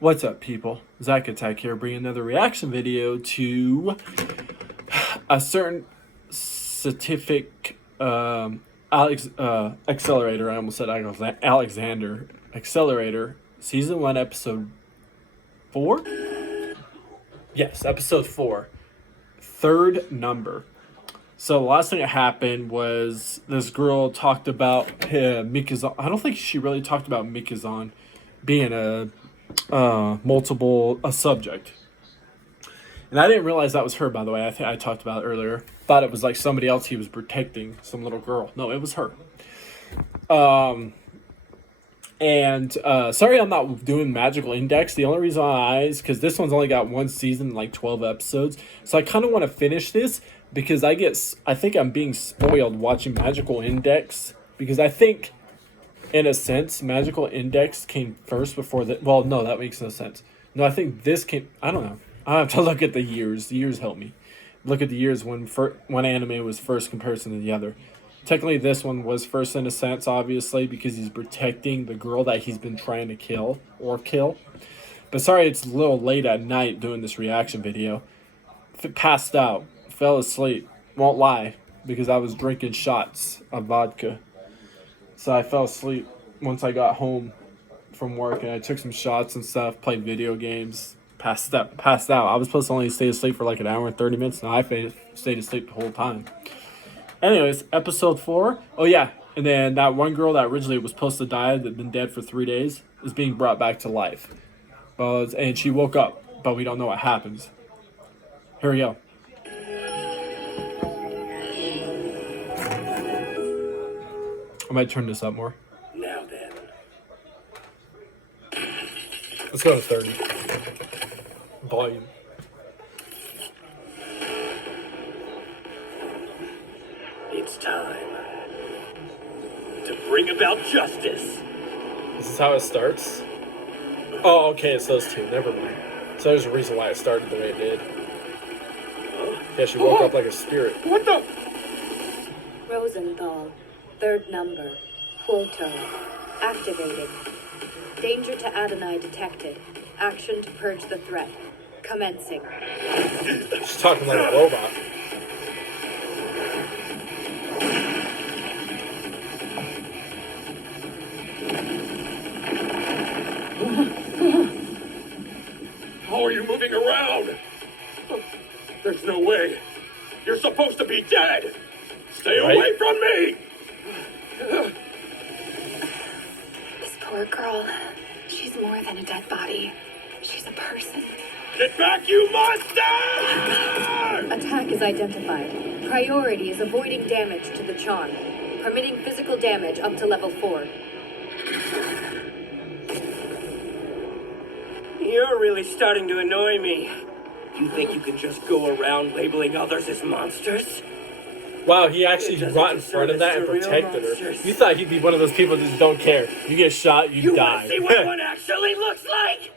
What's up, people? Zach Attack here, bringing another reaction video to a certain scientific Accelerator. I almost said Alexander. Accelerator, Season 1, Episode 4? Yes, Episode 4. Third number. So the last thing that happened was this girl talked about Mikazan. I don't think she really talked about Mikazan being a subject. And I didn't realize that was her, by the way. I think I talked about it earlier. Thought it was like somebody else he was protecting, some little girl. No, it was her. Sorry I'm not doing Magical Index. The only reason why is because this one's only got one season, like 12 episodes. So I kind of want to finish this because I think I'm being spoiled watching Magical Index. Because I think, in a sense, Magical Index came first before the... Well, no, that makes no sense. No, I think this came... I don't know. I have to look at the years. The years help me. Look at the years when one anime was first comparison to the other. Technically, this one was first in a sense, obviously, because he's protecting the girl that he's been trying to kill. But sorry, it's a little late at night doing this reaction video. Passed out. Fell asleep. Won't lie. Because I was drinking shots of vodka. So I fell asleep once I got home from work, and I took some shots and stuff, played video games, passed out. I was supposed to only stay asleep for like an hour and 30 minutes, and I stayed asleep the whole time. Anyways, episode 4. Oh, yeah. And then that one girl that originally was supposed to die, that had been dead for 3 days, is being brought back to life. And she woke up, but we don't know what happens. Here we go. I might turn this up more. Now then. Let's go to 30. Volume. It's time to bring about justice. This is how it starts? Oh, okay, it's those two. Never mind. So there's a reason why it started the way it did. Yeah, she woke up like a spirit. What the? Rosenthal, third number, Quoto, activated. Danger to Adonai detected. Action to purge the threat. Commencing. She's talking like a robot. How are you moving around? There's no way. You're supposed to be dead. Stay away from me! This poor girl. She's more than a dead body. She's a person. Get back, you monster! Attack is identified. Priority is avoiding damage to the charm. Permitting physical damage up to level 4. You're really starting to annoy me. You think you can just go around labeling others as monsters? Wow, he actually got in front of that and protected her. You thought he'd be one of those people that just don't care. You get shot, you die. You want to see what one actually looks like?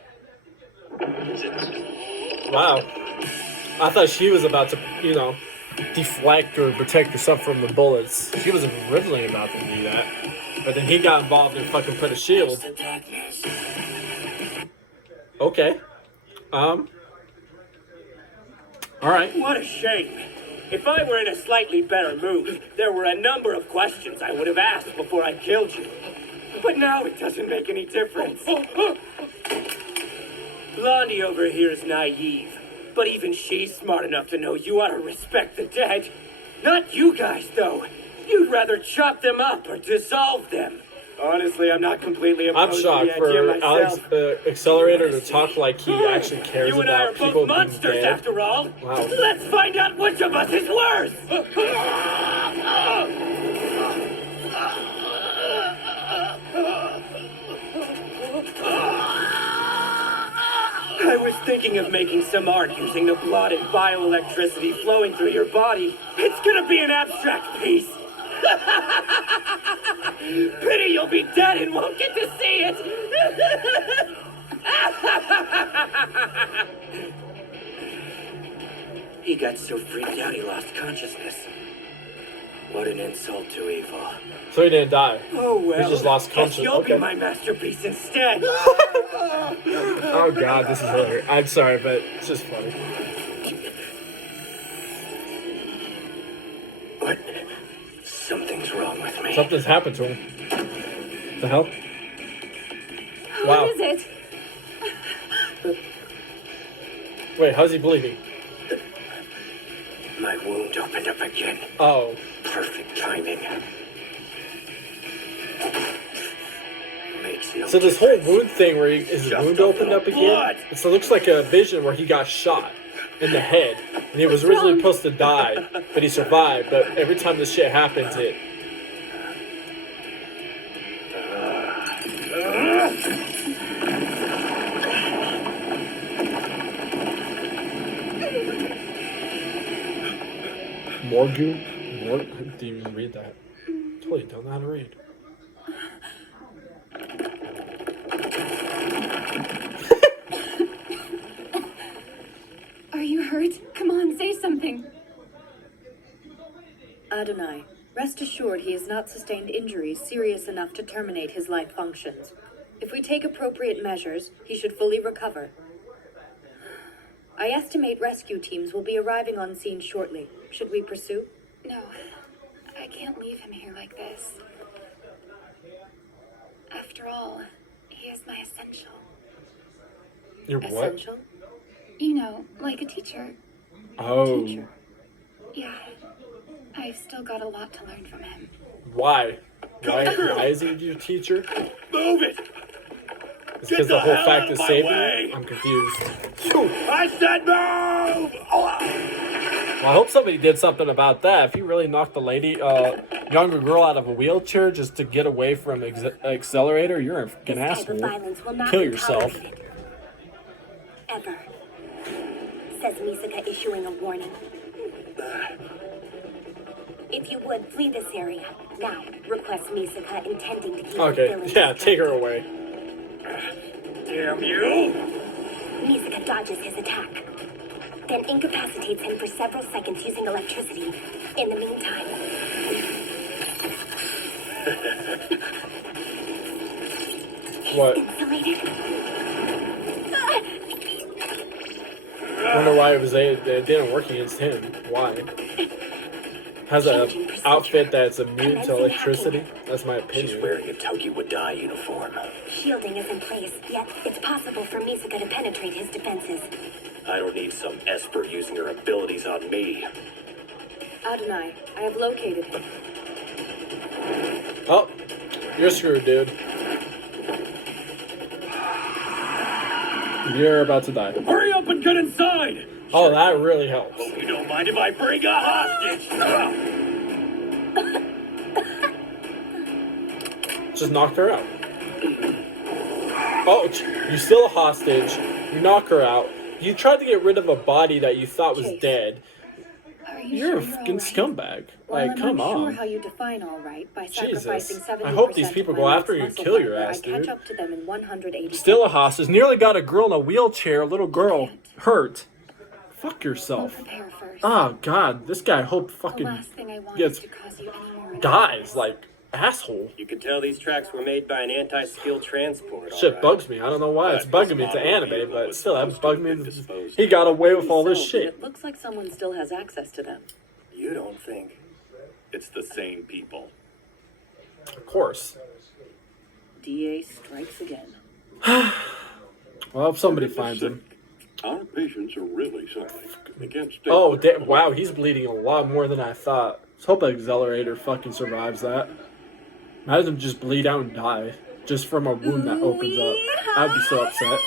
Wow. I thought she was about to, deflect or protect herself from the bullets. She wasn't originally about to do that. But then he got involved and fucking put a shield. Okay. Alright. What a shame. If I were in a slightly better mood, there were a number of questions I would have asked before I killed you. But now it doesn't make any difference. Blondie over here is naive, but even she's smart enough to know you ought to respect the dead. Not you guys, though. You'd rather chop them up or dissolve them. Honestly, I'm not completely opposed I'm shocked to the idea for myself. Accelerator to talk like he actually cares You and I are about people both being monsters, dead. after all. Wow. Let's find out which of us is worse. I was thinking of making some art using the blood and bioelectricity flowing through your body. It's gonna be an abstract piece. Pity you'll be dead and won't get to see it. He got so freaked out he lost consciousness. What an insult to evil. So he didn't die. Oh well. He just lost Guess consciousness. you'll Okay. be my masterpiece instead. Oh god, this is hilarious. I'm sorry, but it's just funny. What? Something's wrong with me. Something's happened to him. The hell? Wow. What is it? Wait, how's he bleeding? My wound opened up again. Oh. Perfect timing. Makes no So this whole difference. wound thing where his Just wound a opened little up again, blood. it looks like a vision where he got shot in the head. And he was originally supposed to die, but he survived. But every time this shit happens, it... Morgue? I didn't even read that. Totally don't know how to read. Are you hurt? Come on, say something. Adonai, rest assured he has not sustained injuries serious enough to terminate his life functions. If we take appropriate measures, he should fully recover. I estimate rescue teams will be arriving on scene shortly. Should we pursue? No, I can't leave him here like this. After all, he is my essential. You're what? Essential? You know, like a teacher. Oh. Teacher. Yeah, I've still got a lot to learn from him. Why? Why is he your teacher? Move it! It's Get because the the whole hell fact out is of my saving way! you? I'm confused. I said move! Oh. Well, I hope somebody did something about that. If you really knocked the lady, younger girl out of a wheelchair just to get away from Accelerator, you're a fucking asshole. Kill yourself. Ever. Says Misaka, issuing a warning. If you would, flee this area. Now, requests Misaka, intending to keep the Okay, village yeah, take her distracted. away. Damn you! Misaka dodges his attack, then incapacitates him for several seconds using electricity. In the meantime... What? Insulated? Wonder why it didn't work against him. Why? Has a outfit that's immune to electricity. That's my She's opinion. wearing a Toki Wadai uniform. Shielding is in place, yet it's possible for Misaka to penetrate his defenses. I don't need some Esper using her abilities on me. Adonai, I have located him. Oh, you're screwed, dude. You're about to die. Hurry up and get inside! Oh, that really helps. Hope you don't mind if I bring a hostage! Just knocked her out. Oh, you still a hostage. You knock her out. You tried to get rid of a body that you thought was Chase. dead. Are you You're a sure fucking scumbag. While Like, I'm come unsure on. how you define all right by Jesus. sacrificing 70% I hope these of people my go after you legs and muscle kill your fiber, ass, I catch dude. up to them in 180 Still a seconds. hostage. Nearly got a girl in a wheelchair, a little girl, hurt. Fuck I'll yourself. prepare first. Oh, God. This guy, I hope The fucking last thing I want gets is to cause you any more dies. Like, asshole. You can tell these tracks were made by an anti-skill transport. Shit bugs me. I don't know why it's bugging me. It's an anime, but still, that bugged me. He got away with all this So, but shit. It looks like someone still has access to them. You don't think it's the same people? Of course. DA strikes again. Well, I hope somebody finds him. Our patients are really sorry. They can't stay. Oh, wow, he's bleeding a lot more than I thought. Let's hope Accelerator fucking survives that. Imagine him just bleed out and die. Just from a wound that opens up. I'd be so upset.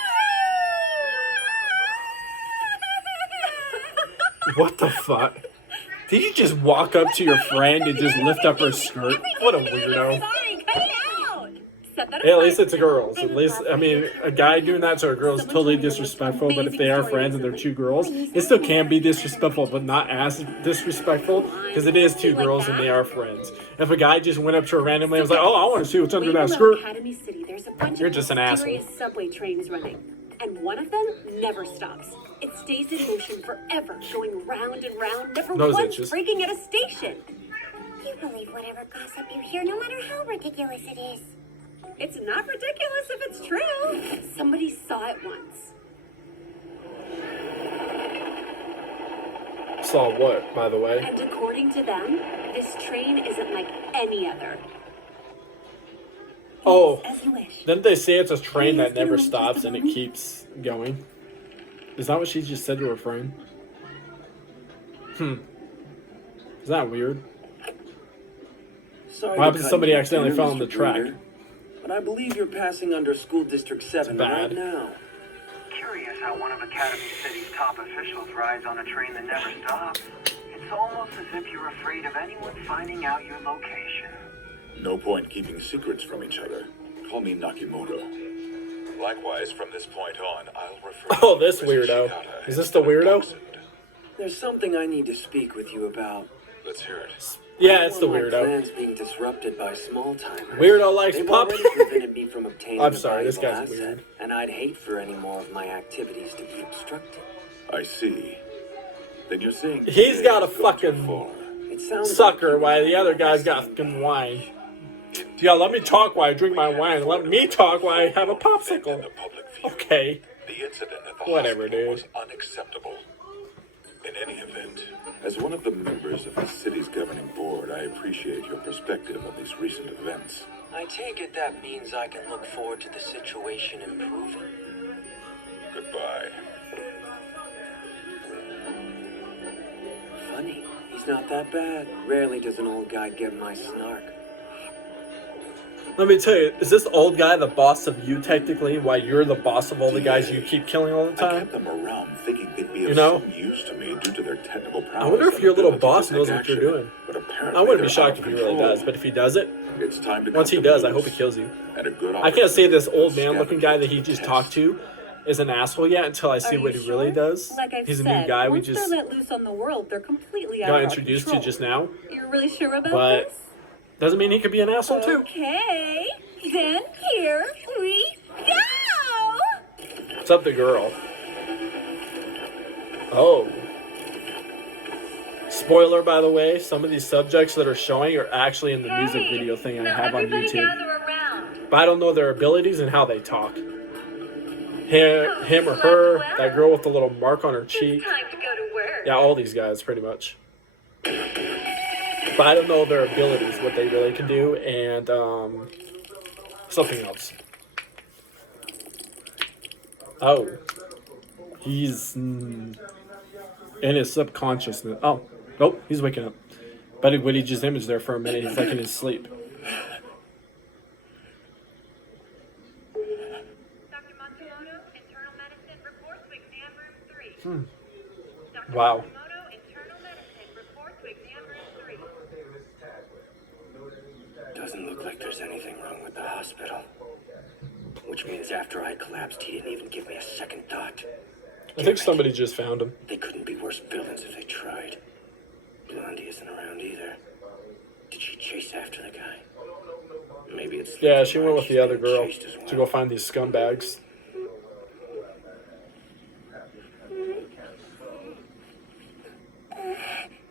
What the fuck? Did you just walk up to your friend and just lift up her skirt? What a weirdo. Sorry, cut it out! Set that Hey, at least it's a girls. At least, I mean, a guy doing that to a girl is totally disrespectful, but if they are friends and they're two girls, it still can be disrespectful, but not as disrespectful, because it is two girls and they are friends. If a guy just went up to her randomly and was like, oh, I want to see what's under that skirt, Academy City, there's a bunch you're of just an asshole. mysterious subway trains running, and one of them never stops. It stays in motion forever, going round and round, never Nose once itches. breaking at a station. You believe whatever gossip you hear, no matter how ridiculous it is. It's not ridiculous if it's true. Somebody saw it once. Saw what, by the way? And according to them, this train isn't like any other. Oh, As you wish. didn't they say it's a train Please that never give me stops just a and it moment. keeps going? Is that what she just said to her friend? Is that weird? Sorry What happens to if cut somebody you accidentally there, fell on Mr. the track? Breeder, but I believe you're passing under School District 7 right bad. now. Curious how one of Academy City's top officials rides on a train that never stops. It's almost as if you're afraid of anyone finding out your location. No point keeping secrets from each other. Call me Nakimoto. Likewise, from this point on, I'll refer Oh, to this you as weirdo. Shikata Is this the weirdo? Dachshund. There's something I need to speak with you about. Let's hear it. Yeah, it's the My weirdo. plans being disrupted by small timers. Weirdo likes They've pup. already prevented me from obtaining I'm a sorry, this valuable guy's asset, weird. and I'd hate for any more of my activities to be obstructed. I see. Then you're saying He's got a today's gone too fucking far. It sounds sucker like while you the other and I guy's are got saying fucking wine. Yeah, let me talk while I drink my wine. Let me talk while I have a In popsicle. the public view, Okay. the incident at the Whatever, hospital dude. was unacceptable. In any event, as one of the members of the city's governing board, I appreciate your perspective on these recent events. I take it that means I can look forward to the situation improving. Goodbye. Funny, he's not that bad. Rarely does an old guy get my snark. Let me tell you, is this old guy the boss of you technically? Why you're the boss of all the guys you keep killing all the I time? kept them around thinking they'd be You of know? some use to me due to their technical prowess. I wonder if and your little ability to boss take knows what you're action. doing. But apparently I wouldn't be they're shocked out if of he really control. does, but if he does it, It's time to once cut he them does, I hope he loose. kills you. And a good I can't say this old opportunity man looking guy that he scavenge just the talked to is an asshole yet until I see Are what you he really sure? does. Like I've He's a said, new guy we once just they're let loose on the world, they're completely out got of our introduced to control. just now. You're really sure about But this? doesn't mean he could be an asshole too. Okay, then here we go! What's up, the girl? Oh. Spoiler, by the way, some of these subjects that are showing are actually in the music video thing I have on YouTube. But I don't know their abilities and how they talk. Him or her, that girl with the little mark on her cheek. Yeah, all these guys, pretty much. But I don't know their abilities, what they really can do, and something else. Oh. He's in his subconsciousness. Oh, nope, he's waking up. But Woody just imaged there for a minute. He's like in his sleep. Dr. Matsumoto, internal medicine, report to exam room 3. Dr. Wow. Matsumoto, internal medicine, report to exam room 3. Doesn't look like there's anything wrong with the hospital. Which means after I collapsed, he didn't even give me a second thought. I think somebody just found him. They couldn't be worse villains if they tried. Blondie isn't around either. Did she chase after the guy? Maybe it's... Yeah, she went with she's the other being girl chased as well. to go find these scumbags.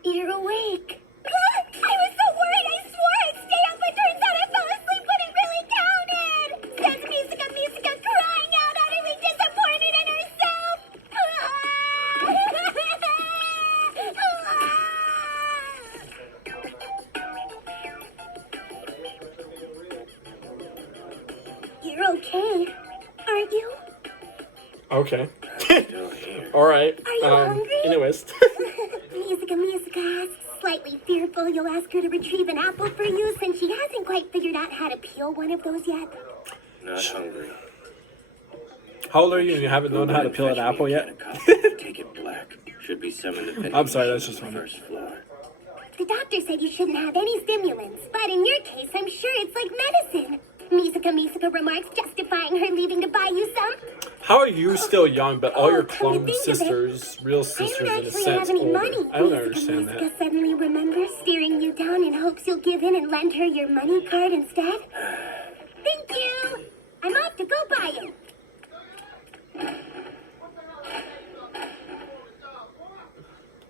You're awake. I was so worried. I swore I'd stay up, but turns out I fell asleep when it really counted. Says Musica crying out, utterly disappointed in herself. You're okay, aren't you? Okay. Still here. Alright. Are you hungry? Anyways. Musica asks, slightly fearful you'll ask her to retrieve an apple for you since she hasn't quite figured out how to peel one of those yet. Not hungry. How old are you and you haven't known how to peel an apple yet? Take it black. Should be some in the vending I'm sorry, that's machine just on the funny. first floor. The doctor said you shouldn't have any stimulants, but in your case, I'm sure it's like medicine. Musica remarks, justifying her leaving to buy you some. How are you still young, but all your come to clone think of it, sisters, real I sisters don't in a actually sense, have any older? money. I don't understand Musica that. suddenly remembers staring you down in hopes you'll give in and lend her your money card instead. Thank you. I'm off to go buy it.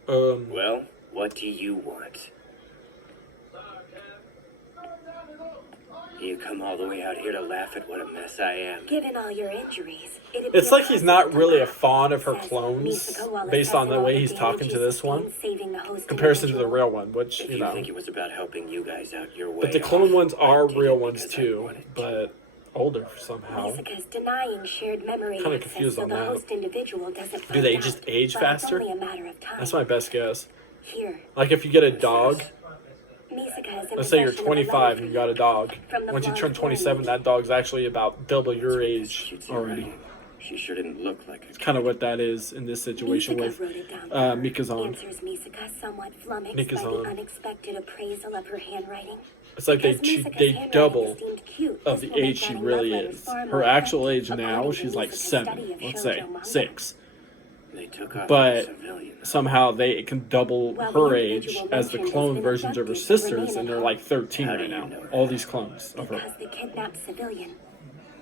Well, what do you want? He you come all the way out here to laugh at what a mess I am? Given all your injuries, It's like he's not really a fan of her clones based on the way he's talking to this one, comparison to the real one, which, If you you know. think it was about helping you guys out your way But the clone off, ones are I did real it ones because I too, wanted to. but older somehow. Misaka's denying shared memory Kinda access, confused so on the that. host individual doesn't Do find they out, just age but faster? It's only a matter of time. That's my best guess. Here, Like if you get a dog, Misaka is in let's say you're possession of a 25 letter and you got a dog. from the Once you blonde turn 27, blonde. that dog's actually about double your age Cutesy already. writing. She sure didn't look like a It's kind of what that is in this situation Misaka with wrote it down for her. Mikazan. Answers Misaka somewhat flummoxed Mikazan. by the unexpected appraisal of her handwriting. It's like Because Misaka's they handwriting double is deemed cute, of this the will make age she writing really love letters is. far Her more actual age effective, now, according she's to like Misaka's 7, study of let's say shoujo manga. 6. They took off But a civilian. somehow they can double Well, her the age individual as the mentioned clone has been versions of her abducted to sisters, remain and at they're home. like 13 How do right you now. know that? All these clones of her. Because the kidnapped civilian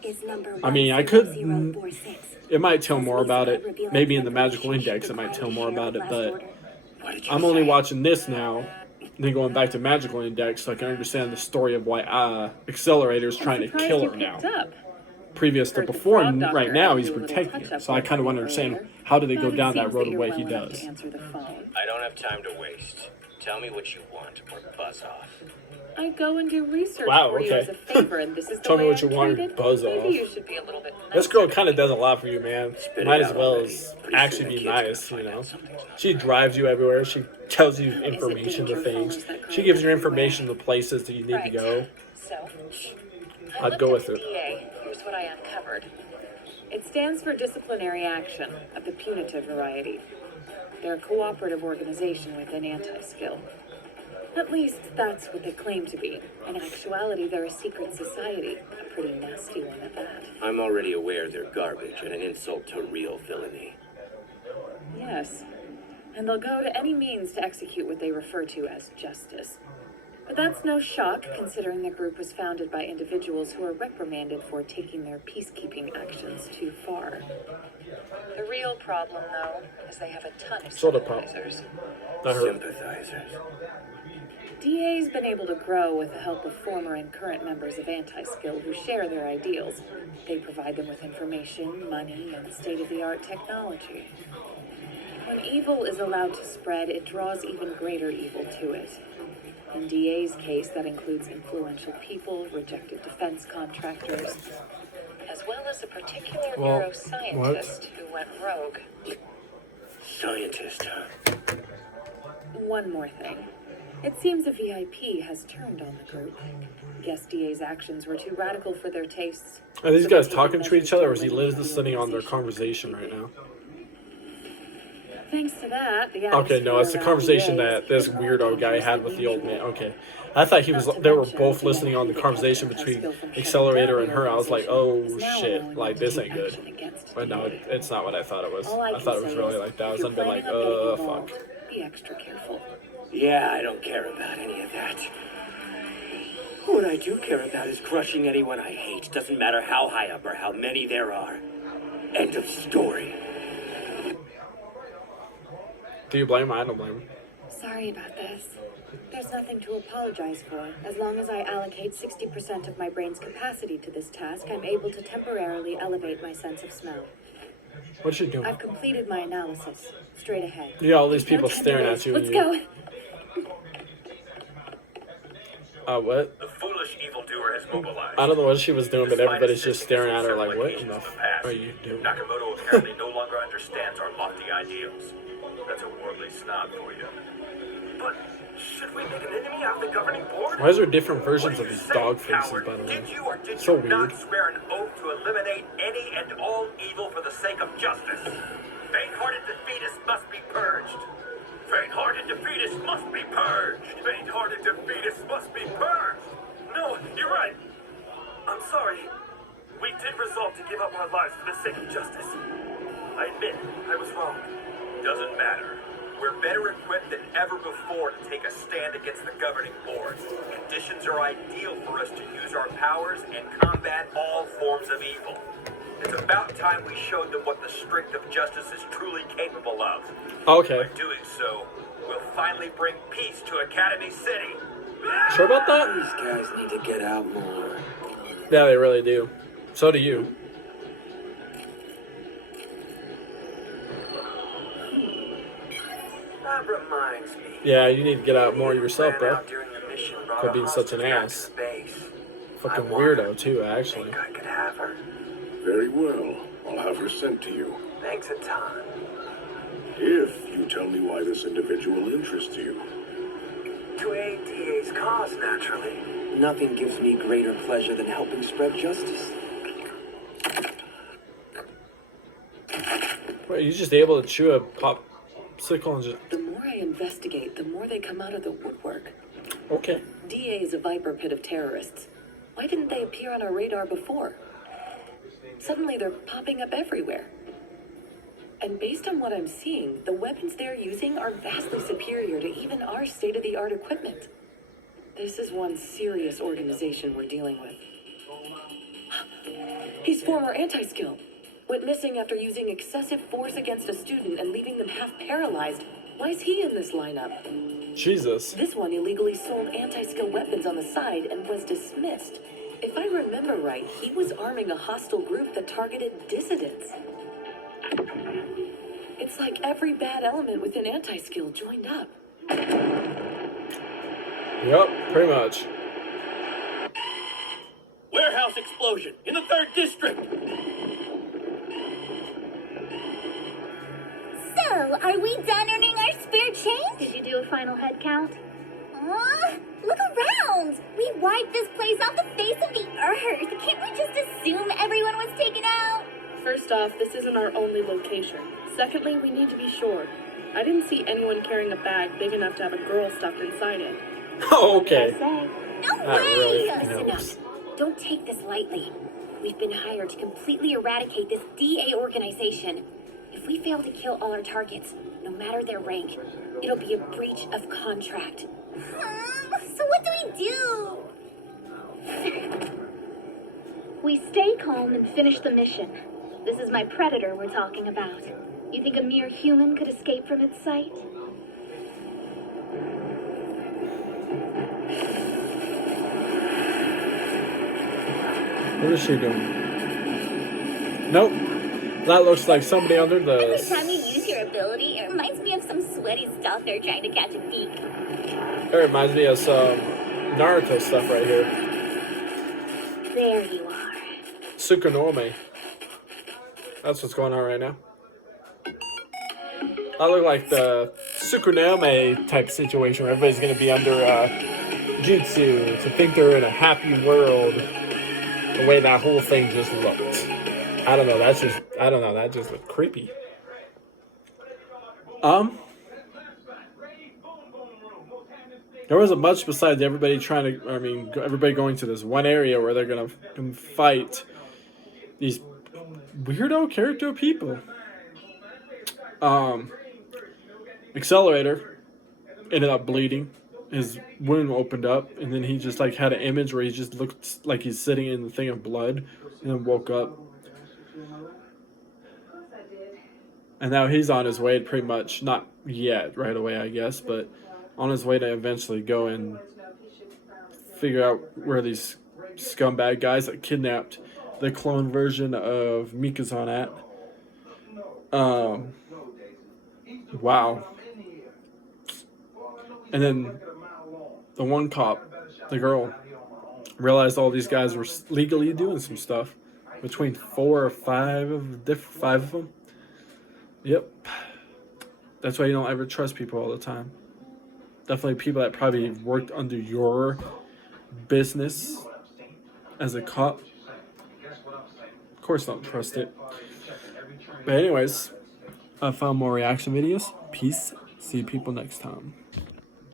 is number I mean, I could. 10046. It might tell As more about Misaka it. revealed Maybe in the information magical she index, it might declined tell to more share about with it. last But order. What did you I'm only say? watching this now, then going back to magical index, so I can understand the story of why Accelerator is trying to kill her now. Previous to Heard the before, frog and doctor right now had he's you a little protecting her. touch-up So I kind of work want to understand earlier. how do they But go it down that seems road that the you're way well he enough does. to answer the phone. I don't have time to waste. Tell me what you want or buzz off. I go and do research Wow, for you okay. as a favor, and this is the Tell me way what you I'm want, treated? buzz Maybe off. you should be a little bit This nicer girl to kind of me. does a lot for you, man. Spit it Might as out well already. as Pretty actually soon the be kid's gonna nice, you find know. out something's not She right. drives you everywhere. She tells you information to danger things. follows that She girl gives you everywhere? information to places that you need to Right. go. So, I'd looked go at with the it. DA. Here's what I uncovered. It stands for disciplinary action of the punitive variety. They're a cooperative organization within anti-skill. At least that's what they claim to be. In actuality, they're a secret society, a pretty nasty one at that. I'm already aware they're garbage and an insult to real villainy. Yes, and they'll go to any means to execute what they refer to as justice. But that's no shock, considering the group was founded by individuals who are reprimanded for taking their peacekeeping actions too far. The real problem, though, is they have a ton of Sort of problem. sympathizers. Not her. Sympathizers. DA's been able to grow with the help of former and current members of Anti-Skill who share their ideals. They provide them with information, money, and state-of-the-art technology. When evil is allowed to spread, it draws even greater evil to it. In DA's case, that includes influential people, rejected defense contractors, as well as a particular Well, neuroscientist who went rogue. Scientist, huh? One more thing. It seems a VIP has turned on the group. Guess DA's actions were too radical for their tastes. Are these So guys they've talking taken to each other, or is measures he to eliminate listening on their the conversation organization. right now? Thanks to that, the Okay, no, it's the atmosphere around conversation DA that is this even weirdo more guy dangerous had than with the old man. usual. Okay, I thought he was. Not to They were mention, both the listening on the VIP conversation that kept between Anti-Skill from shutting Accelerator down and the her. I was like, organization oh is now shit, allowing like them this to ain't take good. action against But no, DA. it's not what I thought it was. All I I can thought it was say really is, like that. I if was you're gonna be like, planning on getting involved, fuck. be extra careful. Yeah, I don't care about any of that. What I do care about is crushing anyone I hate. Doesn't matter how high up or how many there are. End of story. Do you blame him? I don't blame him. Sorry about this. There's nothing to apologize for. As long as I allocate 60% of my brain's capacity to this task, I'm able to temporarily elevate my sense of smell. What's she doing? I've completed my analysis. Straight ahead. You got all these people No time to staring waste. at you. Let's and go. you... What? The foolish evildoer has mobilized. I don't know what she was doing, but Despite everybody's just insisting staring at her several like, what in occasions the in the past, are you doing? Nakamoto apparently no longer understands our lofty ideals. That's a worldly snob for you. But should we make an enemy out of the governing board? Why is there different versions What of do you these say, dog faces, coward? by the way? Did you or did So you not weird. swear an oath to eliminate any and all evil for the sake of justice? Faint-hearted defeatists must be purged. Faint-hearted defeatists must be purged. Faint-hearted defeatists must be purged. No, you're right. I'm sorry. We did resolve to give up our lives for the sake of justice. I admit, I was wrong. Doesn't matter. We're better equipped than ever before to take a stand against the governing board. Conditions are ideal for us to use our powers and combat all forms of evil. It's about time we showed them what the strength of justice is truly capable of. Okay. By doing so, we'll finally bring peace to Academy City. Sure about that? These guys need to get out more. Yeah, they really do. So do you. That reminds me. Yeah, you need to get out more yourself, Ran bro. out during the mission, brought Quit a being such an hostage back to ass. the base. Fucking I want her. weirdo, too, actually. Think I could have her. Very well. I'll have her sent to you. Thanks a ton. If you tell me why this individual interests you. To aid DA's cause, naturally. Nothing gives me greater pleasure than helping spread justice. Wait, you just able to chew a popsicle and just... The more I investigate, the more they come out of the woodwork. Okay. DA is a viper pit of terrorists. Why didn't they appear on our radar before? Suddenly they're popping up everywhere. And based on what I'm seeing, the weapons they're using are vastly superior to even our state-of-the-art equipment. This is one serious organization we're dealing with. He's former anti-skill. Went missing after using excessive force against a student and leaving them half paralyzed. Why is he in this lineup? Jesus. This one illegally sold anti-skill weapons on the side and was dismissed. If I remember right, he was arming a hostile group that targeted dissidents. It's like every bad element within anti-skill joined up. Yep, pretty much. Warehouse explosion in the 3rd district. So, are we done earning our spare change? Did you do a final head count? Look around! We wiped this place off the face of the earth. Can't we just assume everyone was taken out? First off, this isn't our only location. Secondly, we need to be sure. I didn't see anyone carrying a bag big enough to have a girl stuffed inside it. Oh, okay. No That way! really Listen helps. up. Don't take this lightly. We've been hired to completely eradicate this DA organization. If we fail to kill all our targets, no matter their rank, it'll be a breach of contract. So what do we do? We stay calm and finish the mission. This is my predator we're talking about. You think a mere human could escape from its sight? What is she doing? Nope. That looks like somebody under Every the... time you use your ability, it reminds me of some sweaty stalker trying to catch a peek. That reminds me of some Naruto stuff right here. There you are. Tsukunorme. That's what's going on right now. I look like the Tsukunorme type situation where everybody's going to be under jutsu to think they're in a happy world. The way that whole thing just looked. I don't know, that just looked creepy. There wasn't much besides everybody everybody going to this one area where they're gonna fight these weirdo character people. Accelerator ended up bleeding. His wound opened up, and then he just like had an image where he just looked like he's sitting in the thing of blood, and then woke up. And now he's on his way to pretty much, not yet right away, I guess, but on his way to eventually go and figure out where these scumbag guys that kidnapped the clone version of Mikazan at. Wow. And then the one cop, the girl, realized all these guys were legally doing some stuff. Between 4 or 5 of them. Yep. That's why you don't ever trust people all the time. Definitely people that probably worked under your business as a cop. Of course, don't trust it. But anyways, I found more reaction videos. Peace. See you people next time.